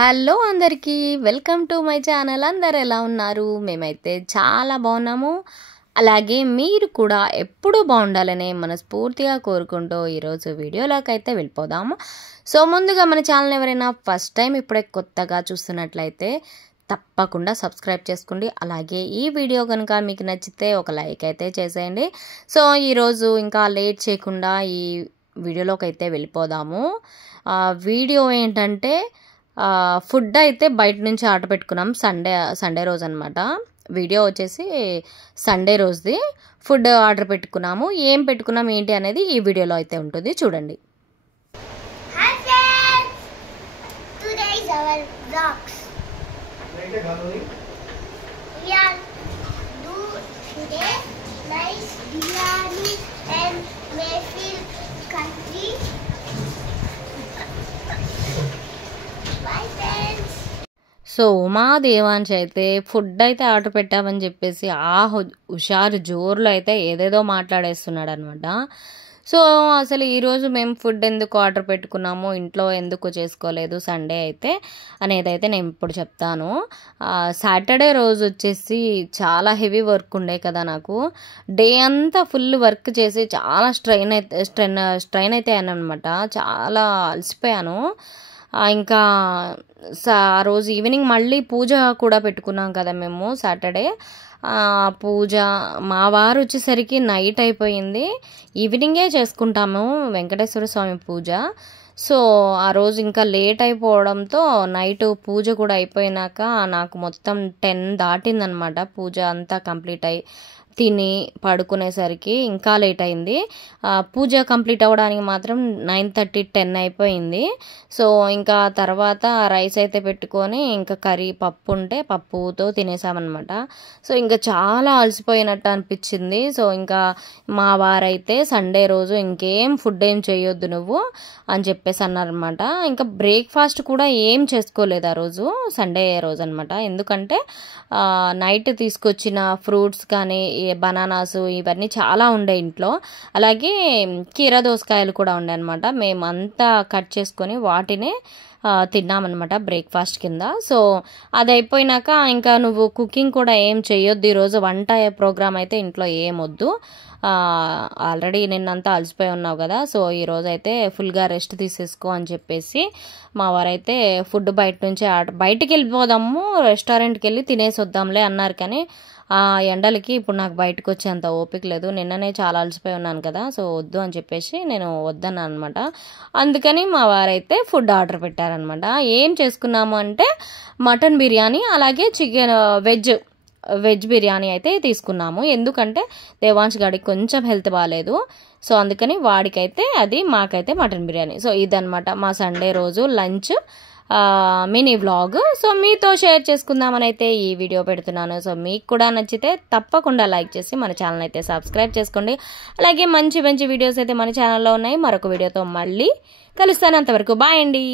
Hello అందరికీ welcome to my channel. అందరు ఎలా ఉన్నారు? మేమైతే చాలా బాగున్నాము. అలాగే మీరు కూడా ఎప్పుడూ బాగుండాలని మనస్ఫూర్తిగా కోరుకుంటూ ఈరోజు వీడియోలోకి అయితే వెళ్ళిపోదాము. సో ముందుగా మన ఛానల్ ఎవరైనా ఫస్ట్ టైం ఇప్పుడే కొత్తగా చూస్తున్నట్లయితే తప్పకుండా సబ్స్క్రైబ్ చేసుకోండి. అలాగే ఈ వీడియో కనుక మీకు నచ్చితే ఒక లైక్ అయితే చేసేయండి. సో ఈరోజు ఇంకా లేట్ చేయకుండా ఈ వీడియోలోకి అయితే వెళ్ళిపోదాము. వీడియో ఏంటంటే ఫుడ్ అయితే బయట నుంచి ఆర్డర్ పెట్టుకున్నాం. సండే రోజు అనమాట. వీడియో వచ్చేసి సండే రోజుది ఫుడ్ ఆర్డర్ పెట్టుకున్నాము. ఏం పెట్టుకున్నాం ఏంటి అనేది ఈ వీడియోలో అయితే ఉంటుంది, చూడండి. సో ఉమా దేవాంశ్ అయితే ఫుడ్ అయితే ఆర్డర్ పెట్టామని చెప్పేసి హుషారు జోరులో అయితే ఏదేదో మాట్లాడేస్తున్నాడు అనమాట. సో అసలు ఈరోజు మేము ఫుడ్ ఎందుకు ఆర్డర్ పెట్టుకున్నాము, ఇంట్లో ఎందుకు చేసుకోలేదు సండే అయితే అనేది అయితే నేను ఇప్పుడు చెప్తాను. సాటర్డే రోజు వచ్చేసి చాలా హెవీ వర్క్ ఉండే కదా, నాకు డే అంతా ఫుల్ వర్క్ చేసి చాలా స్ట్రెయిన్ అయితే అయ్యాను అనమాట. చాలా అలసిపోయాను. ఇంకా ఆ రోజు ఈవినింగ్ మళ్ళీ పూజ కూడా పెట్టుకున్నాం కదా మేము సాటర్డే. పూజ మా వారు వచ్చేసరికి నైట్ అయిపోయింది. ఈవినింగే చేసుకుంటాము వెంకటేశ్వర స్వామి పూజ. సో ఆ రోజు ఇంకా లేట్ అయిపోవడంతో నైట్ పూజ కూడా అయిపోయినాక నాకు మొత్తం 10 దాటిందనమాట. పూజ అంతా కంప్లీట్ అయ్యి తిని పడుకునేసరికి ఇంకా లేట్ అయింది. పూజ కంప్లీట్ అవ్వడానికి మాత్రం 9:30 10 అయిపోయింది. సో ఇంకా తర్వాత రైస్ అయితే పెట్టుకొని ఇంకా కర్రీ పప్పు ఉంటే పప్పుతో తినేసామన్నమాట. సో ఇంకా చాలా అలసిపోయినట్టు అనిపించింది. సో ఇంకా మా వారైతే సండే రోజు ఇంకేం ఫుడ్ ఏం చేయొద్దు నువ్వు అని చెప్పేసి అన్నారనమాట. ఇంకా బ్రేక్ఫాస్ట్ కూడా ఏం చేసుకోలేదు ఆ రోజు, సండే రోజు అనమాట. ఎందుకంటే నైట్ తీసుకొచ్చిన ఫ్రూట్స్ కానీ బనానాస్ ఇవన్నీ చాలా ఉండే ఇంట్లో. అలాగే కీరా దోసకాయలు కూడా ఉండే అనమాట. మేమంతా కట్ చేసుకొని వాటినే తిన్నామన్నమాట బ్రేక్ఫాస్ట్ కింద. సో అది అయిపోయినాక ఇంకా నువ్వు కుకింగ్ కూడా ఏం చేయొద్దు ఈరోజు, వంట ప్రోగ్రామ్ అయితే ఇంట్లో ఏమొద్దు, ఆల్రెడీ నిన్నంతా అలసిపోయి ఉన్నావు కదా, సో ఈరోజు అయితే ఫుల్గా రెస్ట్ తీసేసుకో అని చెప్పేసి మా వారైతే ఫుడ్ బయటికి వెళ్ళిపోదాము, రెస్టారెంట్కి వెళ్ళి తినేసి వద్దాంలే అన్నారు. కానీ ఆ ఎండలకి ఇప్పుడు నాకు బయటకు వచ్చేంత ఓపిక లేదు. నిన్ననే చాలా అలసిపోయి ఉన్నాను కదా, సో వద్దు అని చెప్పేసి నేను వద్దన్నాను అనమాట. అందుకని మా వారైతే ఫుడ్ ఆర్డర్ పెట్టారనమాట. ఏం చేసుకున్నాము అంటే మటన్ బిర్యానీ, అలాగే చికెన్ వెజ్ బిర్యానీ అయితే తీసుకున్నాము. ఎందుకంటే దేవాంశ్ గాడికి కొంచెం హెల్త్ బాగాలేదు. సో అందుకని వాడికైతే అది, మాకైతే మటన్ బిర్యానీ. సో ఇదనమాట మా సండే రోజు లంచ్ మినీ వ్లాగ్. సో మీతో షేర్ చేసుకుందామని అయితే ఈ వీడియో పెడుతున్నాను. సో మీకు కూడా నచ్చితే తప్పకుండా లైక్ చేసి మన ఛానల్ అయితే సబ్స్క్రైబ్ చేసుకోండి. అలాగే మంచి మంచి వీడియోస్ అయితే మన ఛానల్లో ఉన్నాయి. మరొక వీడియోతో మళ్ళీ కలుస్తాను. అంతవరకు బాయ్ అండి.